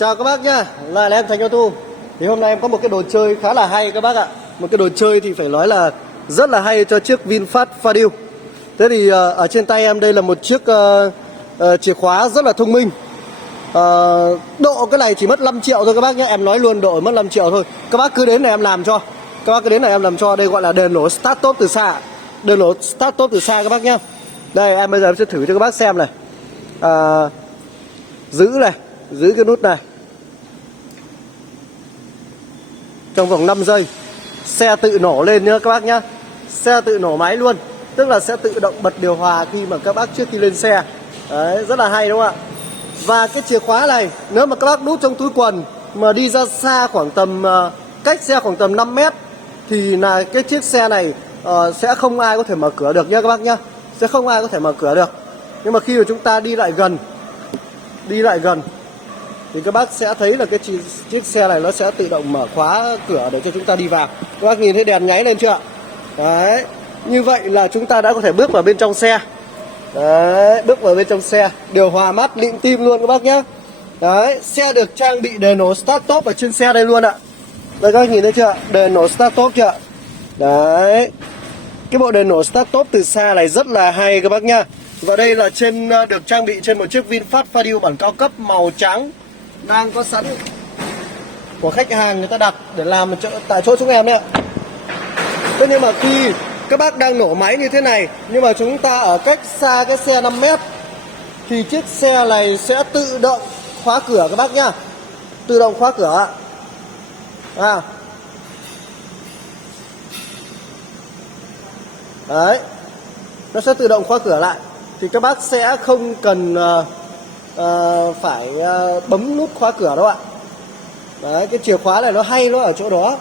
Chào các bác nhá, lại là em Thành Auto. Thì hôm nay em có một cái đồ chơi khá là hay các bác ạ. Một cái đồ chơi thì phải nói là rất là hay cho chiếc VinFast Fadio. Thế thì ở trên tay em đây là một chiếc chìa khóa rất là thông minh. Độ cái này chỉ mất 5 triệu thôi các bác nhé. Em nói luôn độ mất 5 triệu thôi. Các bác cứ đến này em làm cho. Các bác cứ đến này em làm cho. Đây gọi là đèn nổ start top từ xa. Đèn nổ start top từ xa các bác nhé. Đây em bây giờ em sẽ thử cho các bác xem này. Giữ cái nút này trong vòng 5 giây xe tự nổ lên nhá các bác nhá. Xe tự nổ máy luôn, tức là sẽ tự động bật điều hòa khi mà các bác trước khi lên xe. Đấy, rất là hay đúng không ạ? Và cái chìa khóa này nếu mà các bác đút trong túi quần mà đi ra xa khoảng tầm cách xe khoảng tầm 5 mét thì là cái chiếc xe này sẽ không ai có thể mở cửa được nhá các bác nhá. Sẽ không ai có thể mở cửa được. Nhưng mà khi mà chúng ta đi lại gần thì các bác sẽ thấy là cái chiếc xe này nó sẽ tự động mở khóa cửa để cho chúng ta đi vào. Các bác nhìn thấy đèn nháy lên chưa? Đấy, như vậy là chúng ta đã có thể bước vào bên trong xe. Đấy, bước vào bên trong xe, điều hòa mát lịm tim luôn các bác nhé. Đấy, xe được trang bị đèn nổ start top ở trên xe đây luôn ạ. Đây các bác nhìn thấy chưa? Đèn nổ start top chưa? Đấy, cái bộ đèn nổ start top từ xa này rất là hay các bác nhá. Và đây là được trang bị trên một chiếc VinFast Fadio bản cao cấp màu trắng đang có sẵn của khách hàng người ta đặt để làm tại chỗ chúng em đấy ạ. Thế nhưng mà khi các bác đang nổ máy như thế này nhưng mà chúng ta ở cách xa cái xe 5 mét thì chiếc xe này sẽ tự động khóa cửa các bác nhá. Tự động khóa cửa ạ. Đấy, nó sẽ tự động khóa cửa lại thì các bác sẽ không cần phải bấm nút khóa cửa đâu ạ. Đấy, cái chìa khóa này nó hay nó ở chỗ đó,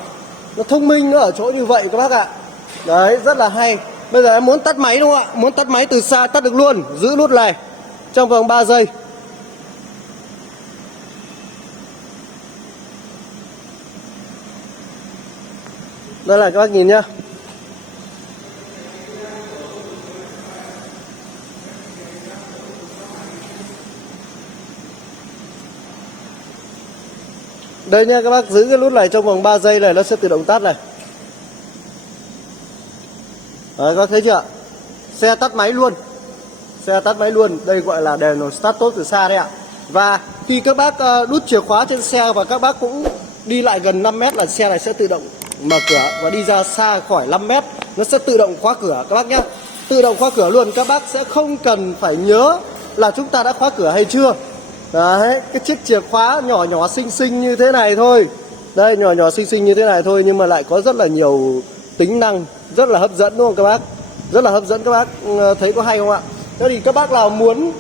nó thông minh nó ở chỗ như vậy các bác ạ. Đấy, rất là hay. Bây giờ em muốn tắt máy đúng không ạ? Muốn tắt máy từ xa tắt được luôn. Giữ nút này trong vòng 3 giây. Đây là các bác nhìn nhá. Đây nha, các bác giữ cái nút này trong vòng 3 giây này nó sẽ tự động tắt này. Đấy, các bác thấy chưa? Xe tắt máy luôn. Xe tắt máy luôn. Đây gọi là đèn nổ start top từ xa đấy ạ. Và khi các bác đút chìa khóa trên xe và các bác cũng đi lại gần 5 mét là xe này sẽ tự động mở cửa. Và đi ra xa khỏi 5 mét nó sẽ tự động khóa cửa các bác nhé. Tự động khóa cửa luôn. Các bác sẽ không cần phải nhớ là chúng ta đã khóa cửa hay chưa. Đấy, cái chiếc chìa khóa nhỏ nhỏ xinh xinh như thế này thôi. Đây, nhỏ nhỏ xinh xinh như thế này thôi nhưng mà lại có rất là nhiều tính năng rất là hấp dẫn đúng không các bác? Rất là hấp dẫn các bác, thấy có hay không ạ? Thế thì các bác nào muốn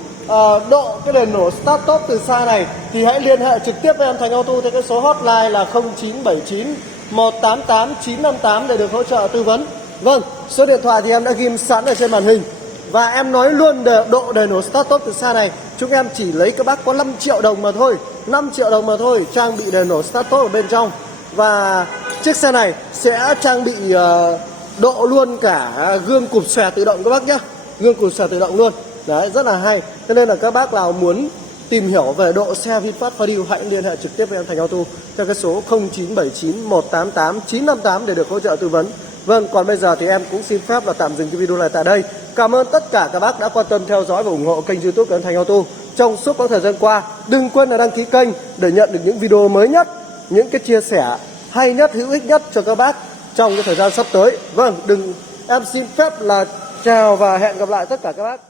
độ cái đèn nổ start top từ xa này thì hãy liên hệ trực tiếp với em Thành Auto theo cái số hotline là 0979 188 958 để được hỗ trợ tư vấn. Vâng, số điện thoại thì em đã ghim sẵn ở trên màn hình. Và em nói luôn độ đèn nổ start top từ xa này chúng em chỉ lấy các bác có 5 triệu đồng mà thôi. 5 triệu đồng mà thôi, trang bị đèn nổ start top ở bên trong. Và chiếc xe này sẽ trang bị độ luôn cả gương cụp xòe tự động các bác nhé. Gương cụp xòe tự động luôn. Đấy, rất là hay. Thế nên là các bác nào muốn tìm hiểu về độ xe VinFast Fadio hãy liên hệ trực tiếp với em Thành Auto theo cái số 0979 188 958 để được hỗ trợ tư vấn. Vâng, còn bây giờ thì em cũng xin phép là tạm dừng cái video này tại đây. Cảm ơn tất cả các bác đã quan tâm theo dõi và ủng hộ kênh YouTube của em Thành Auto trong suốt quãng thời gian qua. Đừng quên là đăng ký kênh để nhận được những video mới nhất, những cái chia sẻ hay nhất, hữu ích nhất cho các bác trong cái thời gian sắp tới. Vâng, em xin phép là chào và hẹn gặp lại tất cả các bác.